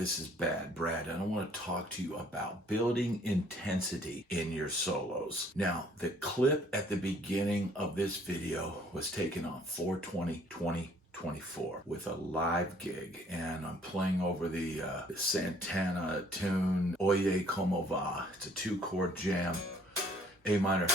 this is Brad, and I want to talk to you about building intensity in your solos. Now, the clip at the beginning of this video was taken on 4/20/2024 with a live gig, and I'm playing over the Santana tune Oye Como Va. It's a 2-chord jam, A minor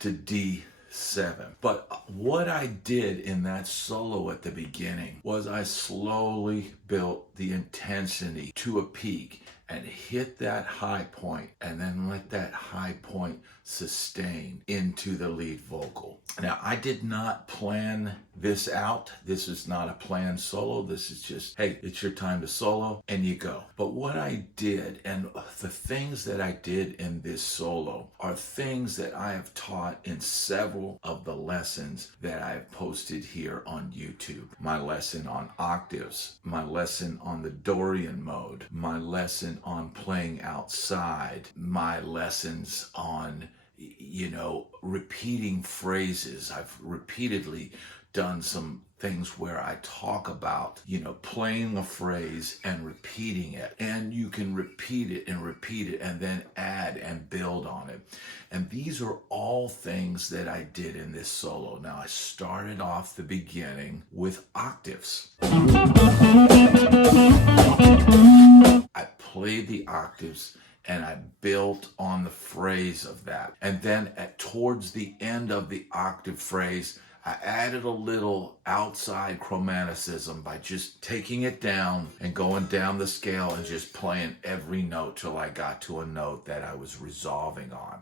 to D7. But what I did in that solo at the beginning was I slowly built the intensity to a peak and hit that high point, and then let that high point sustain into the lead vocal. Now, I did not plan this out. This is not a planned solo. This is just, hey, it's your time to solo, and you go. But what I did, and the things that I did in this solo, are things that I have taught in several of the lessons that I've posted here on YouTube. My lesson on octaves, my lesson on the Dorian mode, my lesson on playing outside, my lessons on, repeating phrases. I've repeatedly done some things where I talk about, playing a phrase and repeating it. And you can repeat it and then add and build on it. And these are all things that I did in this solo. Now, I started off the beginning with octaves. I played the octaves and I built on the phrase of that. And then towards the end of the octave phrase, I added a little outside chromaticism by just taking it down and going down the scale and just playing every note till I got to a note that I was resolving on.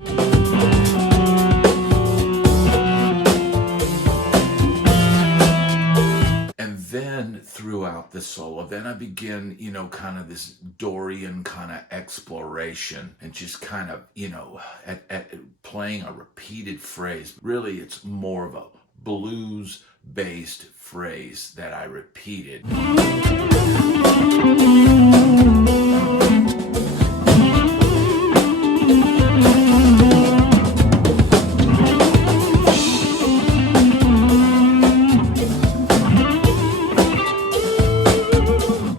And then throughout the solo, then I begin, kind of this Dorian kind of exploration and just kind of, at playing a repeated phrase. Really, it's more of a blues-based phrase that I repeated.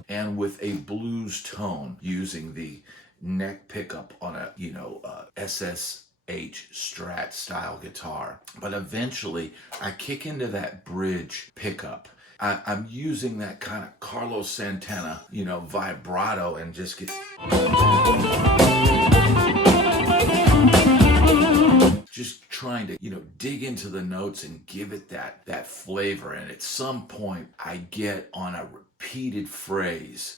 And with a blues tone, using the neck pickup on a, SSH Strat style guitar. But eventually I kick into that bridge pickup. I'm using that kind of Carlos Santana, vibrato, and just get just trying to, dig into the notes and give it that flavor. And at some point I get on a repeated phrase.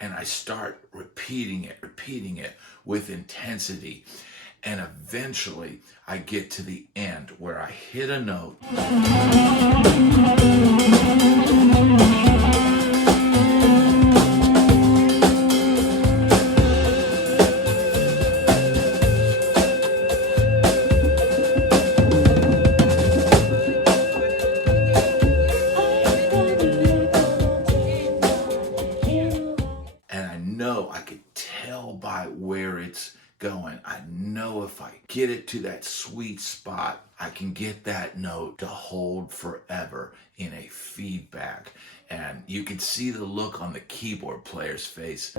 And I start repeating it with intensity. And eventually I get to the end where I hit a note. I could tell by where it's going. I know if I get it to that sweet spot, I can get that note to hold forever in a feedback. And you can see the look on the keyboard player's face.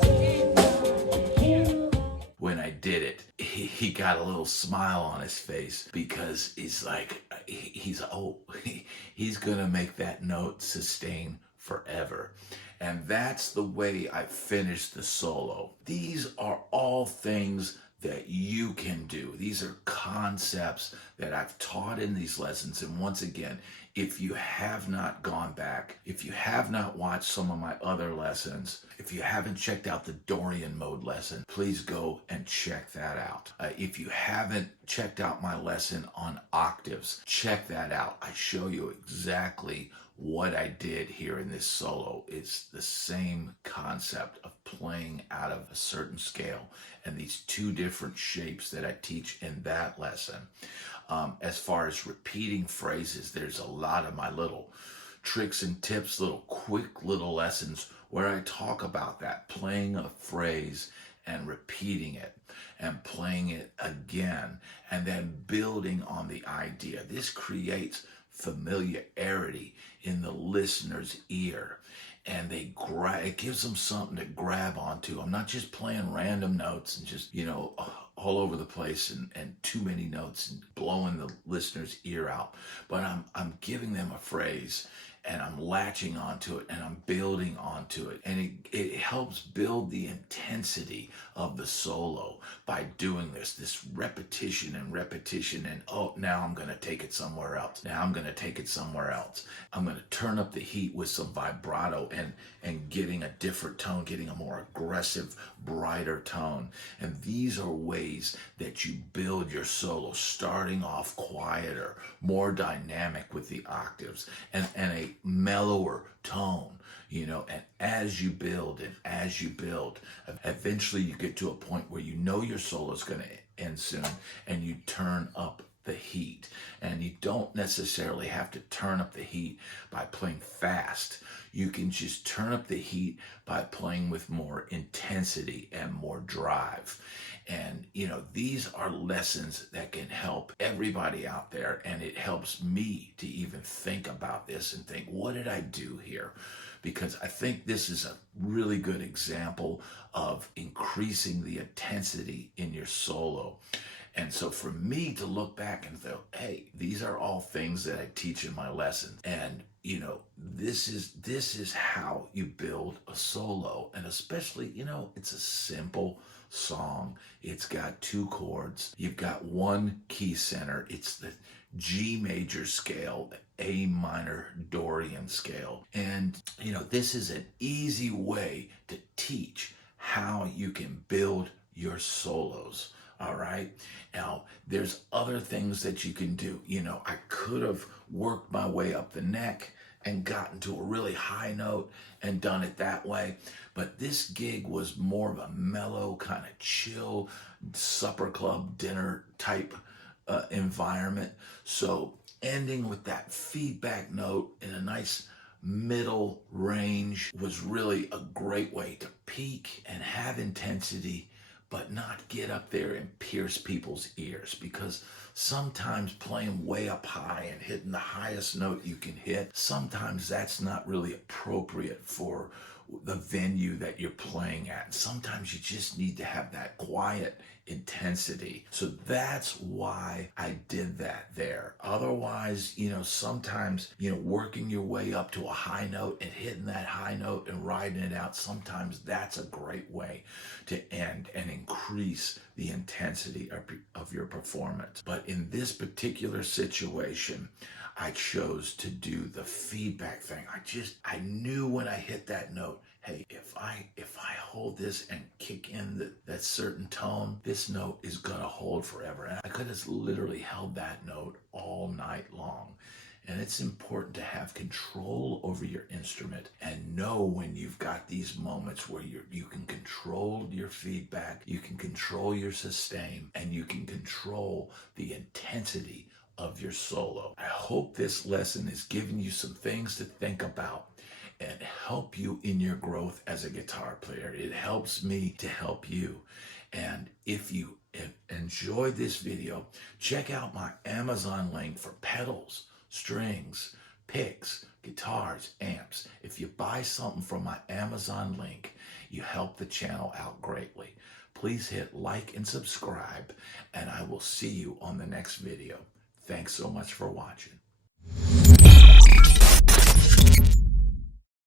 When I did it, he got a little smile on his face because he's like, he's gonna make that note sustain forever. And that's the way I finished the solo. These are all things that you can do. These are concepts that I've taught in these lessons. And once again, if you have not gone back, if you have not watched some of my other lessons, if you haven't checked out the Dorian mode lesson, please go and check that out. If you haven't checked out my lesson on octaves, check that out. I show you exactly what I did here in this solo. It's the same concept of playing out of a certain scale and these two different shapes that I teach in that lesson. As far as repeating phrases, there's a lot of my little tricks and tips, little quick little lessons where I talk about that, playing a phrase and repeating it and playing it again and then building on the idea. This creates familiarity in the listener's ear. And it gives them something to grab onto. I'm not just playing random notes and just, all over the place and too many notes and blowing the listener's ear out. But I'm giving them a phrase and I'm latching onto it and I'm building onto it. And it helps build the intensity of the solo by doing this repetition and repetition. And now I'm going to take it somewhere else. Now I'm going to take it somewhere else. I'm going to turn up the heat with some vibrato and getting a different tone, getting a more aggressive, brighter tone. And these are ways that you build your solo, starting off quieter, more dynamic with the octaves, and a mellower tone, and as you build, eventually you get to a point where your solo is going to end soon, and you turn up the heat. And you don't necessarily have to turn up the heat by playing fast. You can just turn up the heat by playing with more intensity and more drive. And, these are lessons that can help everybody out there. And it helps me to even think about this and think, what did I do here? Because I think this is a really good example of increasing the intensity in your solo. And so for me to look back and go, hey, these are all things that I teach in my lessons. And, this is how you build a solo. And especially, it's a simple song. It's got 2 chords. You've got 1 key center. It's the G major scale, the A minor Dorian scale. And, this is an easy way to teach how you can build your solos. All right. Now, there's other things that you can do. I could have worked my way up the neck and gotten to a really high note and done it that way. But this gig was more of a mellow, kind of chill, supper club dinner type environment. So ending with that feedback note in a nice middle range was really a great way to peak and have intensity, but not get up there and pierce people's ears, because sometimes playing way up high and hitting the highest note you can hit, sometimes that's not really appropriate for the venue that you're playing at. Sometimes you just need to have that quiet intensity. So that's why I did that there. Otherwise, sometimes, working your way up to a high note and hitting that high note and riding it out, sometimes that's a great way to end and increase the intensity of your performance. But in this particular situation, I chose to do the feedback thing. I knew when I hit that note, hey, if I hold this and kick in that certain tone, this note is gonna hold forever. And I could have literally held that note all night long. And it's important to have control over your instrument and know when you've got these moments where you can control your feedback, you can control your sustain, and you can control the intensity of your solo. I hope this lesson is giving you some things to think about and help you in your growth as a guitar player. It helps me to help you. And if you enjoyed this video, check out my Amazon link for pedals, strings, picks, guitars, amps. If you buy something from my Amazon link, you help the channel out greatly. Please hit like and subscribe, and I will see you on the next video. Thanks so much for watching.